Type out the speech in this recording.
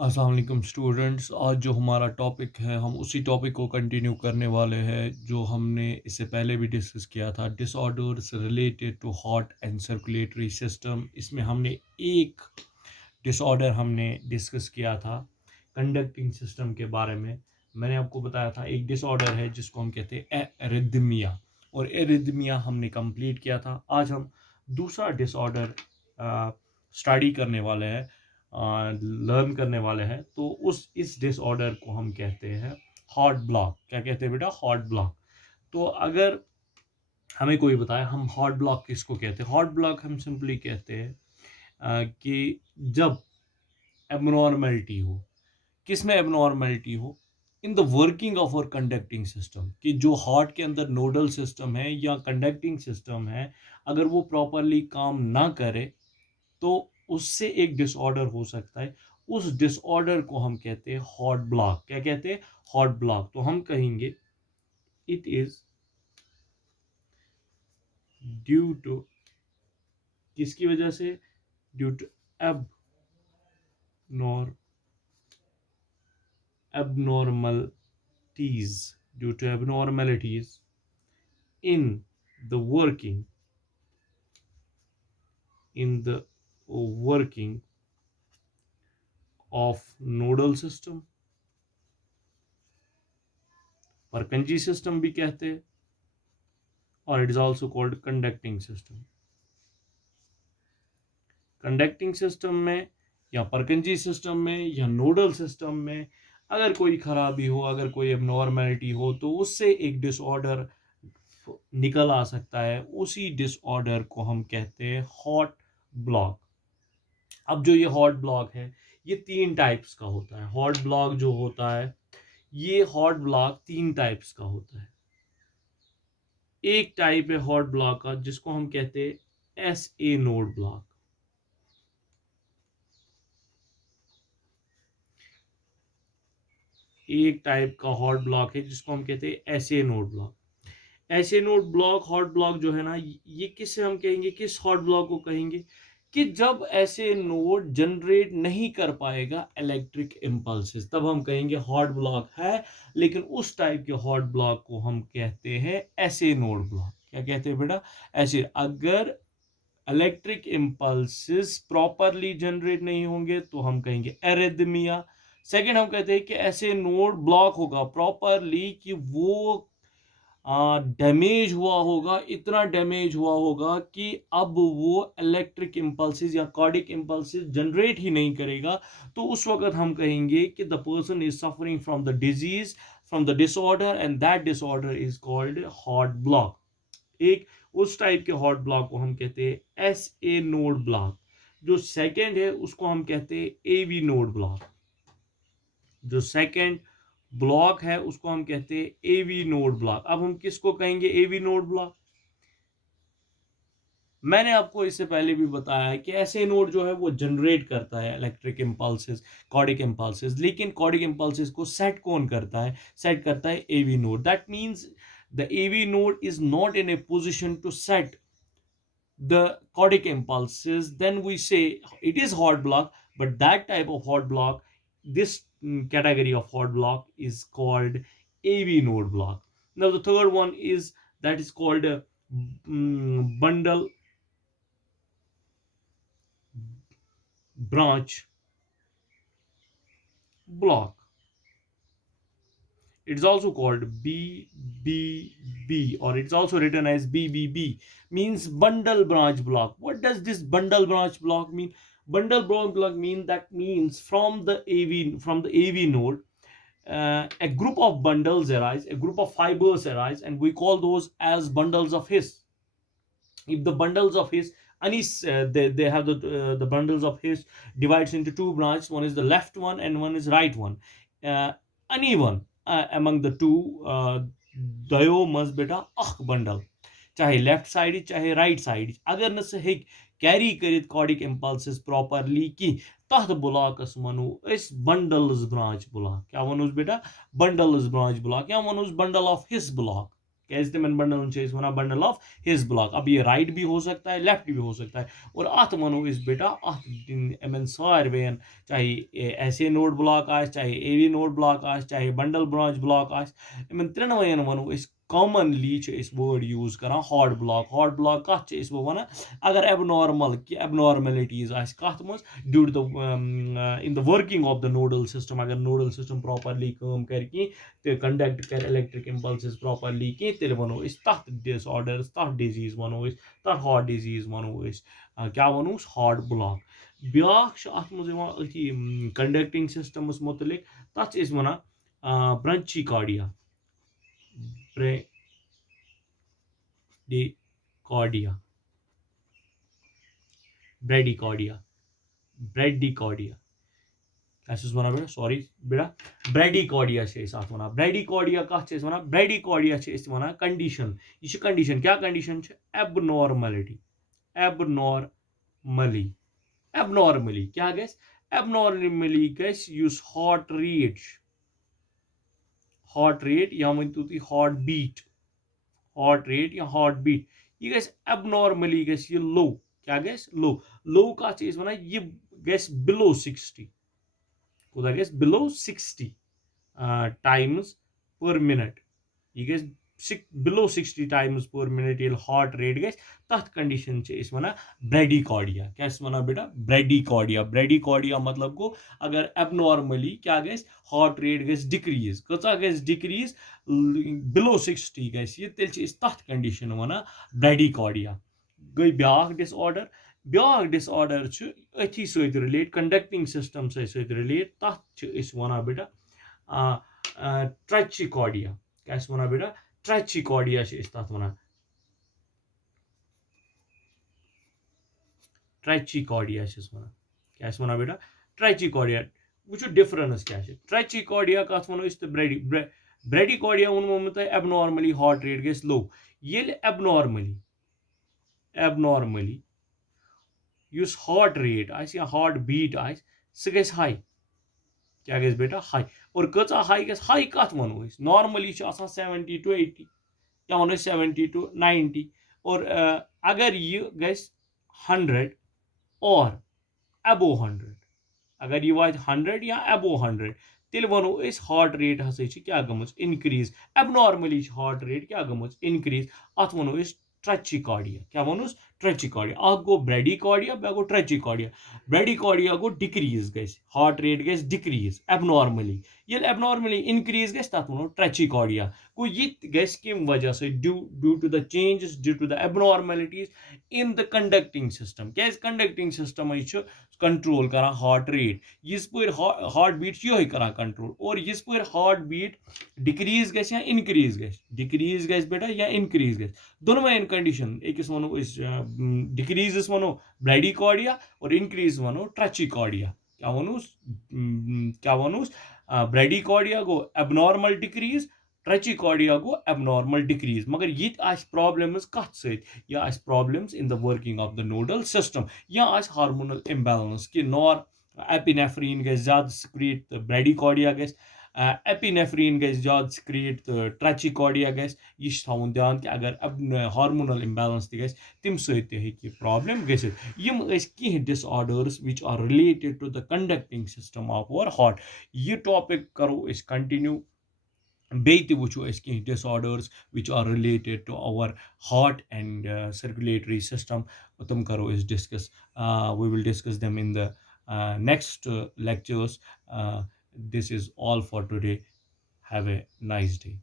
अस्सलाम वालेकुम स्टूडेंट्स। आज जो हमारा टॉपिक है हम उसी टॉपिक को कंटिन्यू करने वाले हैं जो हमने इससे पहले भी डिस्कस किया था, disorders related to heart and circulatory system. इसमें हमने एक डिसऑर्डर हमने डिस्कस किया था कंडक्टिंग सिस्टम के बारे में। मैंने आपको बताया था एक डिसऑर्डर है जिसको हम कहते हैं एरिथमिया, और एरिथमिया हमने कंप्लीट किया था। आज हम दूसरा डिसऑर्डर स्टडी करने वाले हैं, लर्न करने वाले हैं। तो उस इस डिसऑर्डर को हम कहते हैं हार्ट ब्लॉक। क्या कहते हैं बेटा? Heart block. तो अगर हमें कोई बताए हम हार्ट ब्लॉक किसको कहते हैं, हार्ट ब्लॉक हम सिंपली कहते हैं कि जब एबनॉर्मेलिटी हो। किस में एबनॉर्मेलिटी हो? इन द वर्किंग ऑफ और कंडक्टिंग सिस्टम, कि जो हार्ट के अंदर नोडल सिस्टम है या कंडक्टिंग सिस्टम है, अगर वो प्रॉपरली काम ना करे तो उससे एक डिसऑर्डर हो सकता है। उस डिसऑर्डर को हम कहते हैं हार्ट ब्लॉक। क्या कहते हैं? Heart block. तो हम कहेंगे इट इज ड्यू टू, किसकी वजह से? ड्यू टू एब nor abnormalities, due to abnormalities in the working of nodal system, Purkinje system भी कहते हैं, और it is also called conducting system। Conducting system में या परकिंजी सिस्टम में या नोडल सिस्टम में अगर कोई खराबी हो, अगर कोई एबनॉर्मेलिटी हो, तो उससे एक डिसऑर्डर निकल आ सकता है। उसी डिसऑर्डर को हम कहते हैं हॉट ब्लॉक। अब जो ये हॉट ब्लॉक है ये तीन टाइप्स का होता है। हॉट ब्लॉक जो होता है, ये हॉट ब्लॉक तीन टाइप्स का होता है। एक टाइप है हॉट ब्लॉक का जिसको हम कहते हैं एस ए नोड ब्लॉक। एक टाइप का हॉट ब्लॉक है जिसको हम कहते हैं SA node block. SA node block, heart block जो है ना, ये किससे हम कहेंगे, किस हॉट ब्लॉक को कहेंगे? कि जब ऐसे नोड जनरेट नहीं कर पाएगा इलेक्ट्रिक इम्पल्सेस, तब हम कहेंगे हॉट ब्लॉक है। लेकिन उस टाइप के हॉट ब्लॉक को हम कहते हैं ऐसे नोड ब्लॉक। क्या कहते हैं बेटा? ऐसे। अगर इलेक्ट्रिक इम्पल्सेस प्रॉपरली जनरेट नहीं होंगे तो हम कहेंगे एरिथमिया। सेकंड, हम कहते हैं कि ऐसे नोड ब्लॉक होगा प्रॉपरली कि वो डैमेज हुआ होगा, इतना डैमेज हुआ होगा कि अब वो इलेक्ट्रिक इम्पल्सेस या कार्डिक इम्पल्सेस जनरेट ही नहीं करेगा। तो उस वक्त हम कहेंगे कि the person is suffering from the disease, from the disorder, and that disorder is called heart block. एक उस टाइप के हॉट ब्लॉक को हम कहते हैं एस ए नोड ब्लॉक। जो सेकंड है उसको हम कहते हैं एवी नोड ब्लॉक। जो सेकंड ब्लॉक है उसको हम कहते हैं एवी नोड ब्लॉक। अब हम किसको कहेंगे एवी नोड ब्लॉक? मैंने आपको इससे पहले भी बताया है कि ऐसे नोड जो है वो जनरेट करता है इलेक्ट्रिक इम्पल्सेस, कार्डिक इम्पल्सेस। लेकिन कार्डिक इम्पल्सेस को सेट कौन करता है? सेट करता है AV node. That means the AV node is not in a position to set the cardiac impulses, then we say it is hot block. But that type of hot block, this category of hot block is called AV node block. Now the third one is that is called bundle branch block. It's also called BBB, or it's also written as BBB, means bundle branch block. What does this bundle branch block mean? Bundle branch block means from the AV node, a group of bundles arise, a group of fibers arise, and we call those as bundles of His. If the bundles of His anis, they have the bundles of His divides into two branches. One is the left one and one is right one. Uneven among the two, दयो मज बेटा अख bundle, चाहे left side चाहे right side, अगर न सह carry करित cardiac impulses properly की तथ ब्लॉकस वनो अस बंडल्स ब्रांच ब्लॉक। क्या वनोस बेटा? बंडल्स ब्रांच ब्लॉक, या वनोस बंडल ऑफ हिस ब्लॉक। कैसे तिमन बंडलन से वना बंडल ऑफ हिज ब्लॉक. अब ये राइट भी हो सकता है, लेफ्ट भी हो सकता है. और अत वनो इस बेटा अत एमन सारवेन, चाहे ऐसे नोड ब्लॉक आए, चाहे एवी नोड ब्लॉक आए, चाहे बंडल ब्रांच ब्लॉक आए, इन त्रेनवन वनो कॉमनली वर्ड यूज कर हॉट ब्लॉक. हॉट ब्लॉक कत वन अगर एबनॉर्मल एबनॉर्मलिटीज कत मज due to the in the working of the nodal system. अगर नोडल सिस्टम प्रॉपरली काम कर तो कंडक्ट कर इलेक्ट्रिक इम्पल्स प्रॉपरली तेल वनो तथ डिसऑर्डर्स, तथ डिजीज वनो तथ हॉट डिजीज वनो क्या वनो हॉट ब्लॉक. ब्याख अत मज कंडक्टिंग सिस्टमस मुतलिक तथ वन ब्रंचिकार्डिया. ब्रेडिकार्डिया, ब्रेडिकार्डिया, ब्रेडिकार्डिया वन बेटा, सॉरी बेटा, ब्रेडिकार्डिया वन. ब्रेडिकार्डिया कत वन, ब्रेडिकार्डिया वन कंडीशन. यह कंडीशन क्या कंडीशन एबनॉर्मलिटी. एबनॉर्मली, एबनॉर्मली क्या goes, abnormally goes heart rate, heart rate या वन तुम हॉट बीट, हॉट रेट या हॉट बीट यह गस एबनॉर्मली गस ये लो. क्या गस लो. लो कत वन यह गस बिलो 60. कोता गस बिलो 60 टाइम्स पर मिनट. यह गस बिलो 60 टाइम्स पर मिनट ये हॉट रेट गस तथ कंडीशन वन ब्रेडिकार्डिया. क्या वन बेटा, ब्रेडिकार्डिया. ब्रेडिकार्डिया मतलब गो अगर एबनॉर्मली क्या गस हॉट रेट गस डिक्रीज. कचा गस डिक्रीज, बिलो 60 गस ये तेल तथ कंडीशन वन ब्रेडिकार्डिया. गई ब्याख डिसऑर्डर. ब्याख डिसऑर्डर अथी सत रिलेट, कंडक्टिंग सिस्टम सत रिलेट. तथ वन बेटा ट्रैचिकार्डिया. क्या वन बेटा, ट्रैचिकार्डिया तथ वन. ट्रैचिकार्डिया वन. क्या वन बेटा, ट्रैचिकार्डिया. वो डिफरेंस क्या. ट्रैचिकार्डिया कत वनो तो ब्रेडिकार्डिया वो तुम abnormally heart rate goes low. ये एबनॉर्मली, एबनॉर्मली युस हॉट रेट आस या हॉट बीट आस सह गस हाई. क्या गस बेटा, हाई. और कचा हाई गस, हाई कत वनो नॉर्मली 70 to 80 या वो 70 to 90. और अगर यह गस 100 और अबो 100, अगर यह वात 100 या अबो 100 तेल वनो हॉट रेट हसा क्या गमज इनक्रीज. एबनॉर्मली हॉट रेट क्या गमज इनक्रीज. अत वनो ट्रैचिकार्डिया. क्या वनोस, ट्रैचिकार्डिया. अख गो ब्रेडिकार्डिया, बे गो ट्रैचिकार्डिया. ब्रेडिकार्डिया गो डिक्रीज गस, हॉट रेट गस डिक्रीज एबनॉर्मली. ये एबनॉर्मली इनक्रीज गस तथ वनो ट्रैचिकार्डिया. गो ये गस कम वजह से due to the changes, due to the abnormalities in the conducting system. क्या कंडक्टिंग सिस्टम कंट्रोल कर हॉट रेट. यिस पर हॉट बीट ये कर कंट्रोल. और यिस पर हॉट बीट डिक्रीज गस या इनक्रीज गस, डिक्रीज गस बेटा या इनक्रीज गस. दोनों कंडीशन अकिस वनो डिक्रीज वनो ब्रेडिकार्डिया और इंक्रीज वनो ट्रैचिकार्डिया. क्या वनोस, क्या वनोस, ब्रेडिकार्डिया गो एबनॉर्मल डिक्रीज, ट्रैचिकार्डिया गो एबनॉर्मल डिक्रीज. मगर ये प्रॉब्लम्स कत सत, यह problems in the working of the nodal system. या हार्मोनल इम्बैलेंस कि नॉर एपिनेफ्रीन गस ज्यादा सिक्रीट तो ब्रेडिकार्डिया गस, एपिनेफ्रीन गस ज्यादा सिक्रीट तो ट्रैचिकार्डिया गस. यह थवन ध्यान कि अगर हार्मोनल इम्बैलेंस गस तम सत्य प्रॉब्लम गसित. यम कह disorders which are related to the conducting system of our heart. यह टॉपिक करो continue. Beiti wuchu keh disorders which are related to our heart and circulatory system. Tum karo is discuss. We will discuss them in the next lectures. This is all for today. Have a nice day.